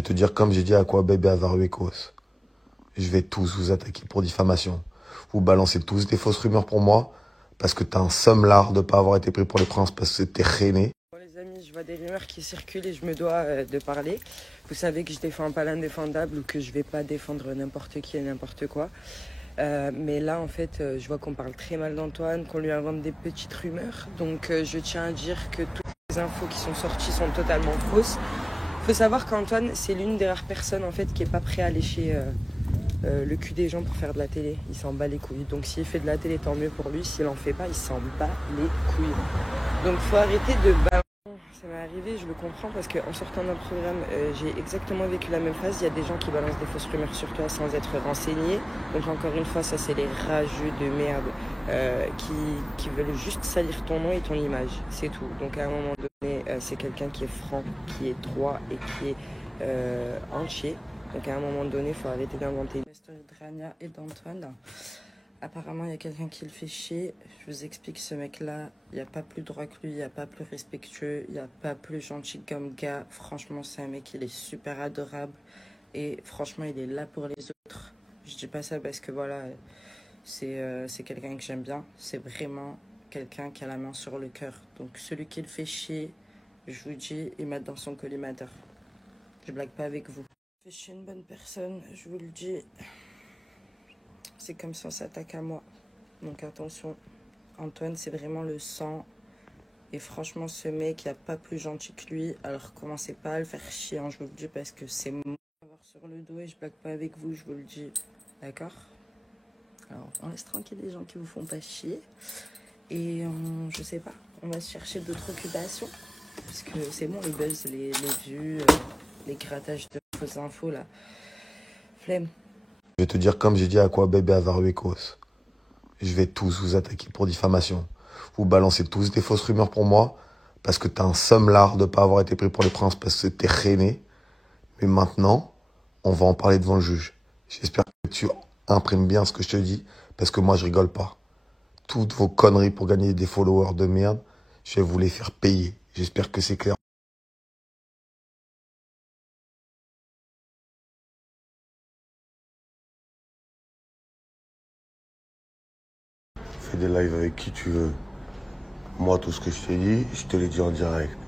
vais te dire comme j'ai dit à Aquabebe et à Varuekos. Je vais tous vous attaquer pour diffamation. Vous balancez tous des fausses rumeurs pour moi parce que t'as un seum-lard de pas avoir été pris pour les princes parce que t'es rené. Bon les amis, je vois des rumeurs qui circulent et je me dois de parler. Vous savez que je défends pas l'indéfendable ou que je vais pas défendre n'importe qui et n'importe quoi. Mais là en fait je vois qu'on parle très mal d'Antoine, qu'on lui invente des petites rumeurs. Donc je tiens à dire que toutes les infos qui sont sorties sont totalement fausses. Faut savoir qu'Antoine c'est l'une des rares personnes en fait qui est pas prêt à lécher le cul des gens pour faire de la télé. Il s'en bat les couilles. Donc s'il fait de la télé tant mieux pour lui, s'il en fait pas il s'en bat les couilles. Donc faut arrêter de balancer. Ça m'est arrivé, je le comprends parce qu'en sortant d'un programme, j'ai exactement vécu la même phase. Il y a des gens qui balancent des fausses rumeurs sur toi sans être renseignés. Donc encore une fois, ça c'est les rageux de merde qui veulent juste salir ton nom et ton image. C'est tout. Donc à un moment donné, c'est quelqu'un qui est franc, qui est droit et qui est entier. Donc à un moment donné, il faut arrêter d'inventer. L'histoire de Rania et d'Antoine. Apparemment, il y a quelqu'un qui le fait chier. Je vous explique, ce mec-là, il n'y a pas plus droit que lui, il n'y a pas plus respectueux, il n'y a pas plus gentil comme gars. Franchement, c'est un mec, il est super adorable. Et franchement, il est là pour les autres. Je dis pas ça parce que voilà, c'est quelqu'un que j'aime bien. C'est vraiment quelqu'un qui a la main sur le cœur. Donc celui qui le fait chier, je vous dis, il m'a dans son collimateur. Je blague pas avec vous. Je suis une bonne personne, je vous le dis. C'est comme ça, on s'attaque à moi. Donc attention, Antoine, c'est vraiment le sang. Et franchement, ce mec, il n'y a pas plus gentil que lui. Alors commencez pas à le faire chier, hein, je vous le dis, parce que c'est moi. Sur le dos et je blague pas avec vous, je vous le dis. D'accord? Alors, on laisse tranquille les gens qui vous font pas chier. Et je sais pas, on va se chercher d'autres occupations. Parce que c'est bon, le buzz, les vues, les grattages de fausses infos, là. Flemme. Je vais te dire comme j'ai dit à Aquabebe et à Varuekos. Je vais tous vous attaquer pour diffamation. Vous balancez tous des fausses rumeurs pour moi parce que t'as un seum-lard de pas avoir été pris pour les princes parce que t'es rené. Mais maintenant, on va en parler devant le juge. J'espère que tu imprimes bien ce que je te dis parce que moi, je rigole pas. Toutes vos conneries pour gagner des followers de merde, je vais vous les faire payer. J'espère que c'est clair. Fais des lives avec qui tu veux. Moi, tout ce que je t'ai dit, je te l'ai dit en direct.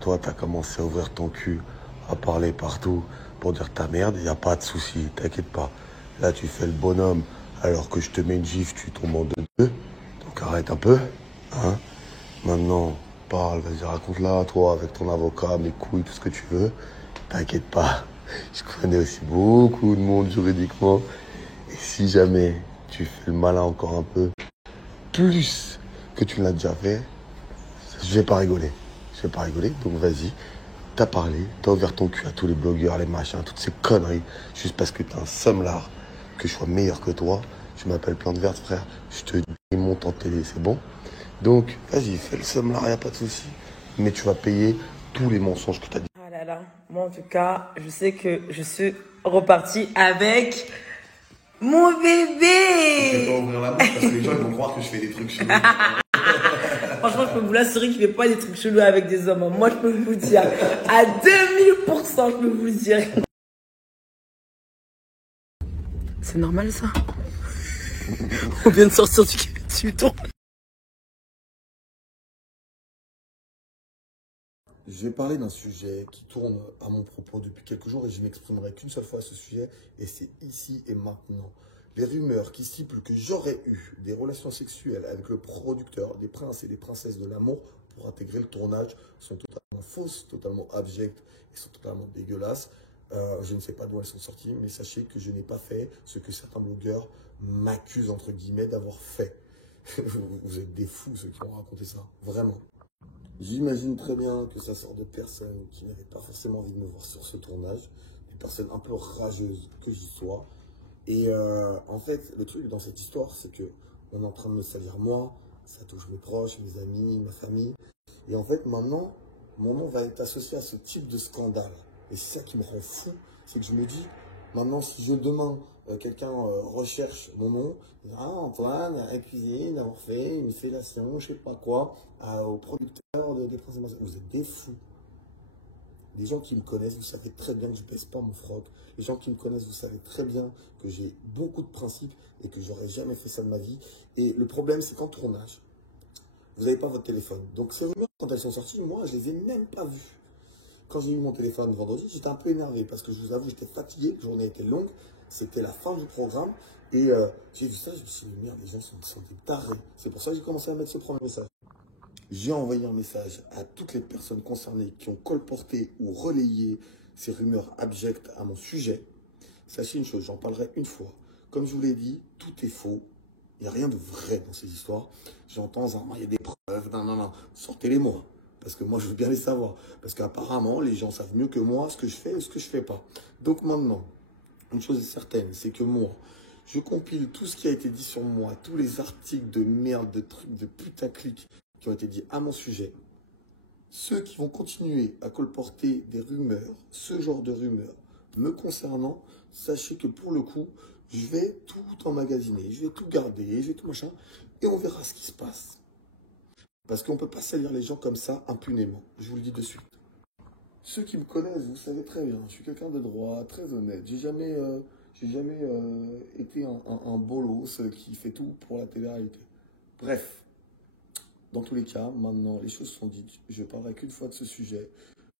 Toi, t'as commencé à ouvrir ton cul, à parler partout pour dire ta merde, y a pas de souci, t'inquiète pas. Là, tu fais le bonhomme, alors que je te mets une gifle, tu tombes en deux. Donc arrête un peu, hein. Maintenant, parle, vas-y, raconte-la, toi, avec ton avocat, mes couilles, tout ce que tu veux. T'inquiète pas, je connais aussi beaucoup de monde juridiquement. Et si jamais tu fais le malin encore un peu, plus que tu l'as déjà fait, je vais pas rigoler. Je vais pas rigoler, donc vas-y. T'as parlé, t'as ouvert ton cul à tous les blogueurs, les machins, toutes ces conneries, juste parce que t'as un seum-lard, que je sois meilleur que toi. Je m'appelle Plante Verte, frère. Je te démonte en télé, c'est bon? Donc, vas-y, fais le seum-lard, y a pas de souci. Mais tu vas payer tous les mensonges que t'as dit. Ah là là, moi en tout cas, je sais que je suis repartie avec mon Je vais pas bébé. ouvrir la bouche parce que les gens ils vont croire que je fais des trucs chelous. Franchement, je peux vous l'assurer qu'il ne fait pas des trucs chelous avec des hommes. Moi, je peux vous dire, à 2000%, je peux vous le dire. C'est normal ça? On vient de sortir du ton. Je vais parler d'un sujet qui tourne à mon propos depuis quelques jours et je m'exprimerai qu'une seule fois à ce sujet et c'est ici et maintenant. Les rumeurs qui stipulent que j'aurais eu des relations sexuelles avec le producteur des princes et des princesses de l'amour pour intégrer le tournage sont totalement fausses, totalement abjectes et sont totalement dégueulasses. Je ne sais pas d'où elles sont sorties, mais sachez que je n'ai pas fait ce que certains blogueurs m'accusent entre guillemets d'avoir fait. Vous êtes des fous ceux qui ont raconté ça, vraiment. J'imagine très bien que ça sort de personnes qui n'avaient pas forcément envie de me voir sur ce tournage, des personnes un peu rageuses que je sois. Et en fait, le truc dans cette histoire, c'est que on est en train de me salir moi, ça touche mes proches, mes amis, ma famille. Et en fait, maintenant, mon nom va être associé à ce type de scandale. Et c'est ça qui me rend fou, c'est que je me dis, maintenant, si demain, quelqu'un recherche mon nom, il dira, ah, Antoine a accusé d'avoir fait une fellation, je sais pas quoi, au producteur des Princes et Princesses. Vous êtes des fous. Les gens qui me connaissent, vous savez très bien que je ne baisse pas mon froc. Les gens qui me connaissent, vous savez très bien que j'ai beaucoup de principes et que j'aurais jamais fait ça de ma vie. Et le problème, c'est qu'en tournage, vous n'avez pas votre téléphone. Donc ces rumeurs, quand elles sont sorties, moi, je les ai même pas vues. Quand j'ai eu mon téléphone vendredi, j'étais un peu énervé parce que je vous avoue, j'étais fatigué, la journée était longue, c'était la fin du programme. Et j'ai vu ça, je me suis dit, merde, les gens sont des tarés. C'est pour ça que j'ai commencé à mettre ce premier message. J'ai envoyé un message à toutes les personnes concernées qui ont colporté ou relayé ces rumeurs abjectes à mon sujet. Sachez une chose, j'en parlerai une fois. Comme je vous l'ai dit, tout est faux. Il n'y a rien de vrai dans ces histoires. J'entends, il y a des preuves, non. Sortez-les-moi. Parce que moi, je veux bien les savoir. Parce qu'apparemment, les gens savent mieux que moi ce que je fais et ce que je ne fais pas. Donc maintenant, une chose est certaine, c'est que moi, je compile tout ce qui a été dit sur moi, tous les articles de merde, de trucs, de putaclic qui ont été dit à mon sujet. Ceux qui vont continuer à colporter des rumeurs, ce genre de rumeurs, me concernant, sachez que pour le coup, je vais tout emmagasiner, je vais tout garder, je vais tout machin, et on verra ce qui se passe. Parce qu'on ne peut pas salir les gens comme ça impunément, je vous le dis de suite. Ceux qui me connaissent, vous savez très bien, je suis quelqu'un de droit, très honnête. J'ai jamais été un bolos qui fait tout pour la télé-réalité. Bref, dans tous les cas, maintenant, les choses sont dites. Je ne parlerai qu'une fois de ce sujet.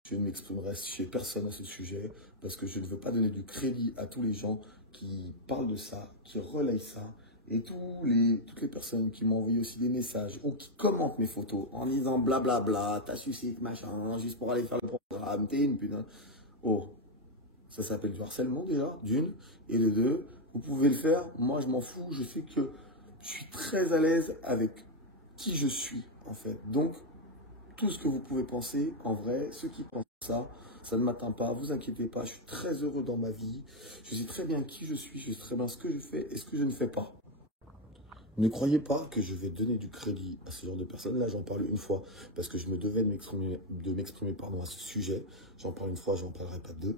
Je ne m'exprimerai chez personne à ce sujet parce que je ne veux pas donner du crédit à tous les gens qui parlent de ça, qui relayent ça. Et toutes les personnes qui m'ont envoyé aussi des messages ou qui commentent mes photos en disant blablabla, t'as suscité machin, juste pour aller faire le programme, t'es une putain. Oh, ça s'appelle du harcèlement déjà, d'une. Et de deux, vous pouvez le faire, moi je m'en fous, je sais que je suis très à l'aise avec qui je suis en fait. Donc, tout ce que vous pouvez penser, en vrai, ceux qui pensent ça, ça ne m'atteint pas, vous inquiétez pas, je suis très heureux dans ma vie, je sais très bien qui je suis, je sais très bien ce que je fais et ce que je ne fais pas. Ne croyez pas que je vais donner du crédit à ce genre de personnes. Là, j'en parle une fois parce que je me devais de m'exprimer à ce sujet. J'en parle une fois, je n'en parlerai pas deux.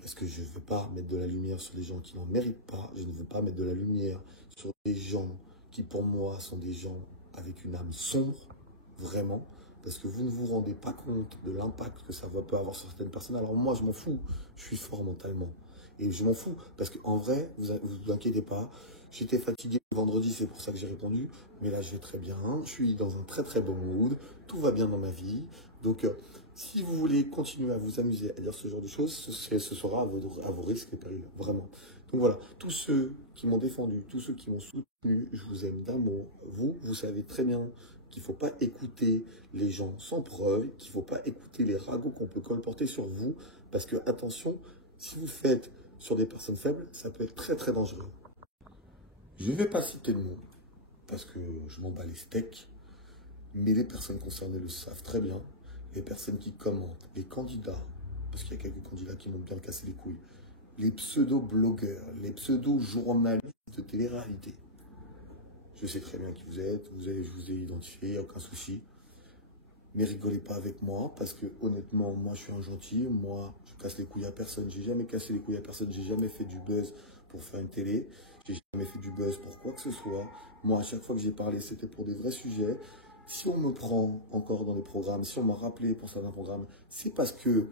Parce que je ne veux pas mettre de la lumière sur des gens qui n'en méritent pas. Je ne veux pas mettre de la lumière sur des gens qui, pour moi, sont des gens avec une âme sombre, vraiment. Parce que vous ne vous rendez pas compte de l'impact que ça peut avoir sur certaines personnes. Alors moi, je m'en fous. Je suis fort mentalement. Et je m'en fous. Parce qu'en vrai, vous inquiétez pas. J'étais fatigué le vendredi, c'est pour ça que j'ai répondu. Mais là, je vais très bien. Je suis dans un très très bon mood. Tout va bien dans ma vie. Donc, si vous voulez continuer à vous amuser à dire ce genre de choses, ce sera à vos risques et périls. Vraiment. Donc voilà. Tous ceux qui m'ont défendu, tous ceux qui m'ont soutenu, je vous aime d'amour. Vous savez très bien qu'il ne faut pas écouter les gens sans preuve, qu'il ne faut pas écouter les ragots qu'on peut colporter sur vous. Parce que, attention, si vous faites sur des personnes faibles, ça peut être très très dangereux. Je ne vais pas citer de nom, parce que je m'en bats les steaks, mais les personnes concernées le savent très bien. Les personnes qui commentent, les candidats, parce qu'il y a quelques candidats qui m'ont bien cassé les couilles, les pseudo-blogueurs, les pseudo-journalistes de télé-réalité. Je sais très bien qui vous êtes, je vous ai identifié, il n'y a aucun souci. Mais rigolez pas avec moi, parce que honnêtement, moi je suis un gentil, moi je casse les couilles à personne, j'ai jamais cassé les couilles à personne, j'ai jamais fait du buzz pour faire une télé, j'ai jamais fait du buzz pour quoi que ce soit. Moi, à chaque fois que j'ai parlé, c'était pour des vrais sujets. Si on me prend encore dans les programmes, si on m'a rappelé pour certains programmes, c'est parce que,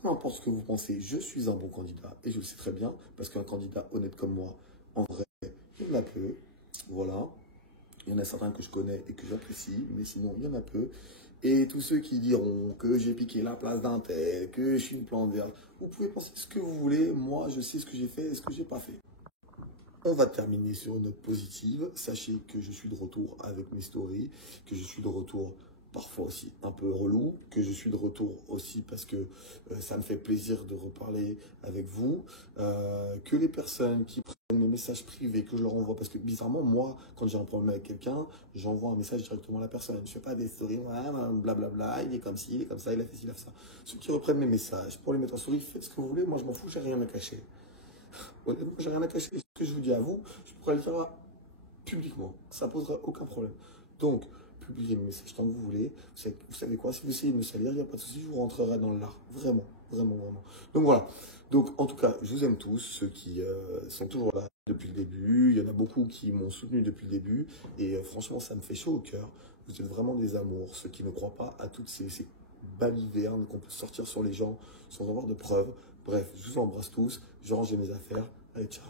peu importe ce que vous pensez, je suis un bon candidat, et je le sais très bien, parce qu'un candidat honnête comme moi, en vrai, il y en a peu, voilà. Il y en a certains que je connais et que j'apprécie, mais sinon, il y en a peu. Et tous ceux qui diront que j'ai piqué la place d'un tel, que je suis une plante verte, vous pouvez penser ce que vous voulez. Moi, je sais ce que j'ai fait et ce que j'ai pas fait. On va terminer sur une note positive. Sachez que je suis de retour avec mes stories, que je suis de retour parfois aussi un peu relou, que je suis de retour aussi parce que ça me fait plaisir de reparler avec vous, que les personnes qui prennent mes messages privés, que je leur envoie, parce que bizarrement, moi, quand j'ai un problème avec quelqu'un, j'envoie un message directement à la personne. Je ne fais pas des stories, blablabla, il est comme ci, il est comme ça, il a fait ci, il a fait ça. Ceux qui reprennent mes messages pour les mettre en story, faites ce que vous voulez, moi je m'en fous, j'ai rien à cacher. Honnêtement, j'ai rien à cacher. Ce que je vous dis à vous, je pourrais le faire publiquement. Ça ne posera aucun problème. Donc, publiez mes messages tant que vous voulez. Vous savez quoi, si vous essayez de me salir, il n'y a pas de souci, je vous rentrerai dans l'art. Vraiment, vraiment, vraiment. Donc voilà. Donc en tout cas, je vous aime tous, ceux qui sont toujours là depuis le début. Il y en a beaucoup qui m'ont soutenu depuis le début. Et franchement, ça me fait chaud au cœur. Vous êtes vraiment des amours, ceux qui ne croient pas à toutes ces balivernes qu'on peut sortir sur les gens sans avoir de preuves. Bref, je vous embrasse tous, je range mes affaires. Allez, ciao.